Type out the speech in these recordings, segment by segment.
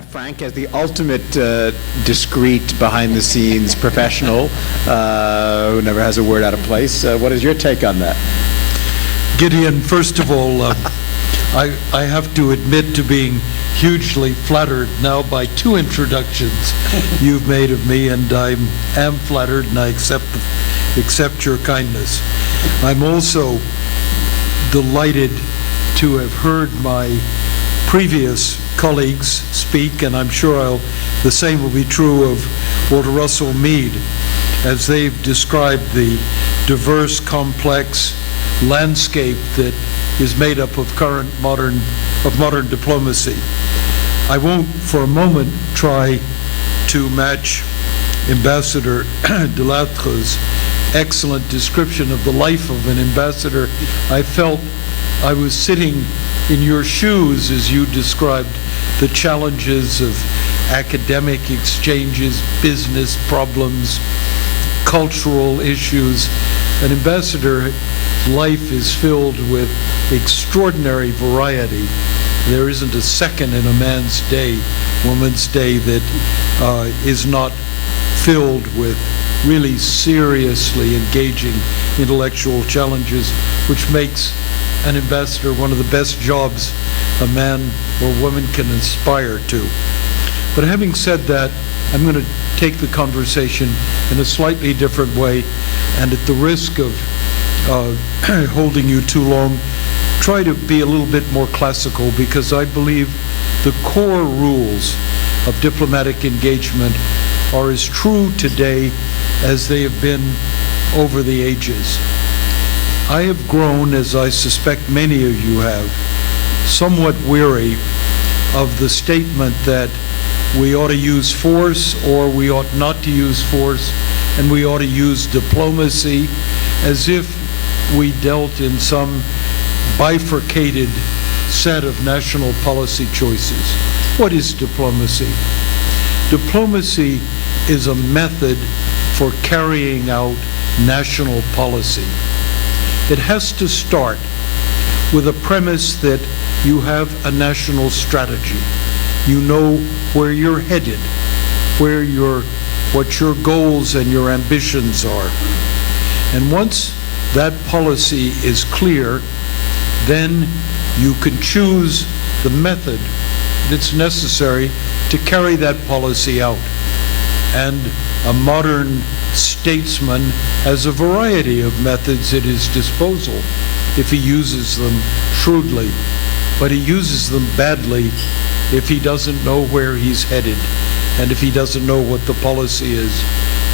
Frank, as the ultimate discreet, behind-the-scenes professional who never has a word out of place, what is your take on that? Gideon, first of all, I have to admit to being hugely flattered now by two introductions you've made of me, and I am flattered and I accept your kindness. I'm also delighted to have heard my previous colleagues speak, and I'm sure the same will be true of Walter Russell Mead, as they've described the diverse, complex landscape that is made up of modern diplomacy. I won't for a moment try to match Ambassador Delatre's excellent description of the life of an ambassador. I felt I was sitting in your shoes as you described the challenges of academic exchanges, business problems, cultural issues. An ambassador's life is filled with extraordinary variety. There isn't a second in a man's day, woman's day, that is not filled with really seriously engaging intellectual challenges, which makes an ambassador one of the best jobs a man or woman can aspire to. But having said that, I'm going to take the conversation in a slightly different way, and at the risk of holding you too long, try to be a little bit more classical, because I believe the core rules of diplomatic engagement are as true today as they have been over the ages. I have grown, as I suspect many of you have, somewhat weary of the statement that we ought to use force or we ought not to use force, and we ought to use diplomacy, as if we dealt in some bifurcated set of national policy choices. What is diplomacy? Diplomacy is a method for carrying out national policy. It has to start with a premise that you have a national strategy. You know where you're headed, what your goals and your ambitions are. And once that policy is clear, then you can choose the method that's necessary to carry that policy out. And a modern statesman has a variety of methods at his disposal if he uses them shrewdly, but he uses them badly if he doesn't know where he's headed and if he doesn't know what the policy is.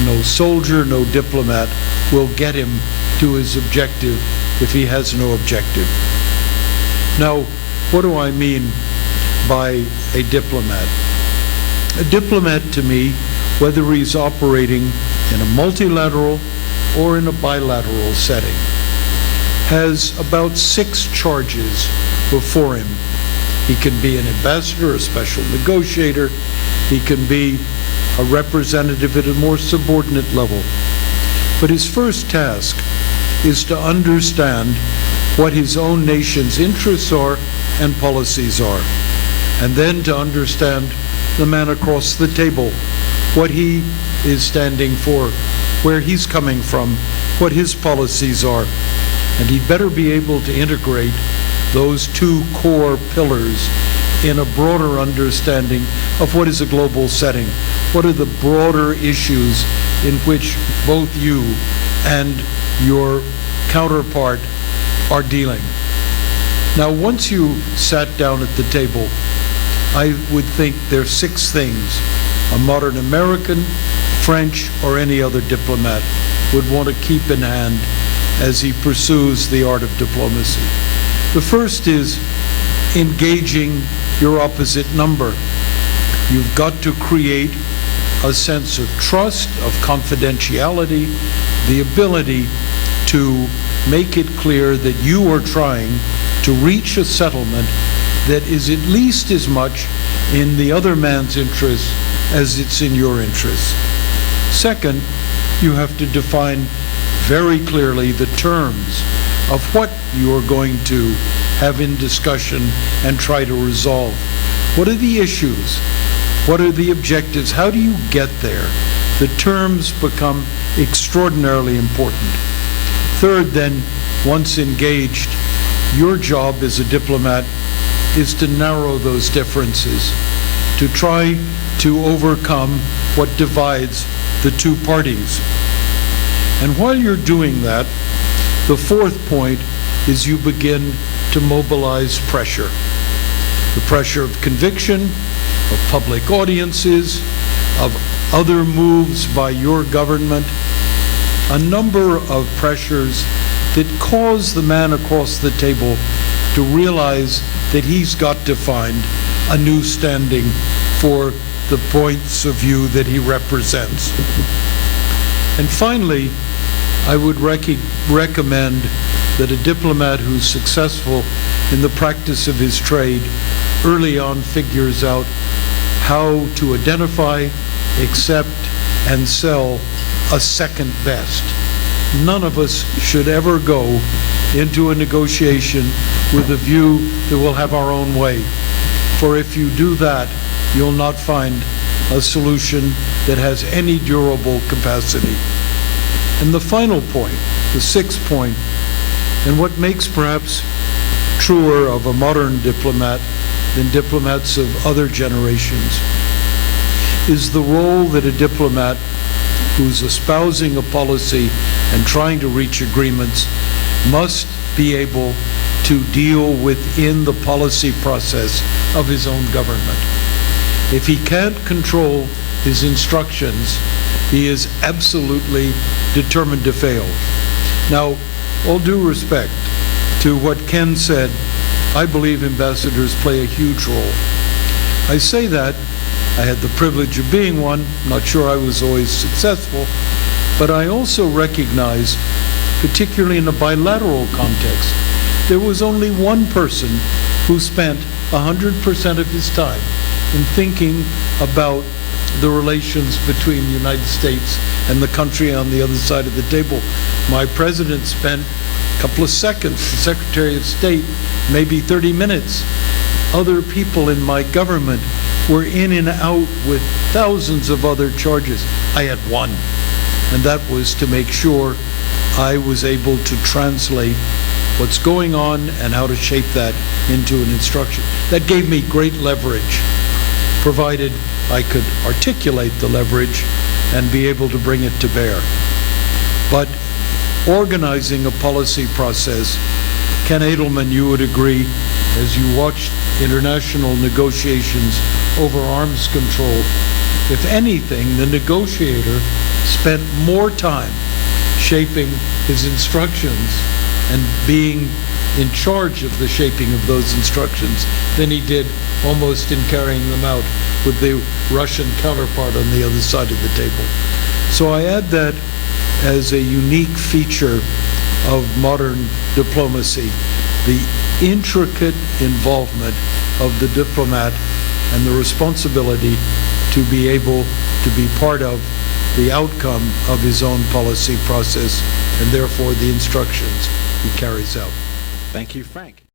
No soldier, no diplomat will get him to his objective if he has no objective. Now, what do I mean by a diplomat? A diplomat, to me, whether he's operating in a multilateral or in a bilateral setting, has about 6 charges before him. He can be an ambassador, a special negotiator. He can be a representative at a more subordinate level. But his first task is to understand what his own nation's interests are and policies are, and then to understand the man across the table, what he is standing for, where he's coming from, what his policies are. And he'd better be able to integrate those 2 core pillars in a broader understanding of what is a global setting. What are the broader issues in which both you and your counterpart are dealing? Now, once you sat down at the table, I would think there are 6 things a modern American, French, or any other diplomat would want to keep in hand as he pursues the art of diplomacy. The first is engaging your opposite number. You've got to create a sense of trust, of confidentiality, the ability to make it clear that you are trying to reach a settlement that is at least as much in the other man's interest as it's in your interest. Second, you have to define very clearly the terms of what you are going to have in discussion and try to resolve. What are the issues? What are the objectives? How do you get there? The terms become extraordinarily important. Third, then, once engaged, your job as a diplomat is to narrow those differences, to try to overcome what divides the two parties. And while you're doing that, the fourth point is you begin to mobilize pressure. The pressure of conviction, of public audiences, of other moves by your government, a number of pressures that cause the man across the table to realize that he's got to find a new standing for the points of view that he represents. And finally, I would recommend that a diplomat who's successful in the practice of his trade early on figures out how to identify, accept, and sell a second best. None of us should ever go into a negotiation with a view that we'll have our own way. For if you do that, you'll not find a solution that has any durable capacity. And the final point, the sixth point, and what makes perhaps truer of a modern diplomat than diplomats of other generations, is the role that a diplomat who's espousing a policy and trying to reach agreements must be able to deal within the policy process of his own government. If he can't control his instructions, he is absolutely determined to fail. Now, all due respect to what Ken said, I believe ambassadors play a huge role. I say that, I had the privilege of being one, not sure I was always successful, but I also recognize, particularly in a bilateral context, there was only one person who spent 100% of his time in thinking about the relations between the United States and the country on the other side of the table. My president spent a couple of seconds, the Secretary of State, maybe 30 minutes. Other people in my government were in and out with thousands of other charges. I had one, and that was to make sure I was able to translate what's going on and how to shape that into an instruction. That gave me great leverage, provided I could articulate the leverage and be able to bring it to bear. But organizing a policy process, Ken Adelman, you would agree, as you watched international negotiations over arms control, if anything, the negotiator spent more time shaping his instructions and being in charge of the shaping of those instructions than he did almost in carrying them out with the Russian counterpart on the other side of the table. So I add that as a unique feature of modern diplomacy, the intricate involvement of the diplomat and the responsibility to be able to be part of the outcome of his own policy process and therefore the instructions he carries out. Thank you, Frank.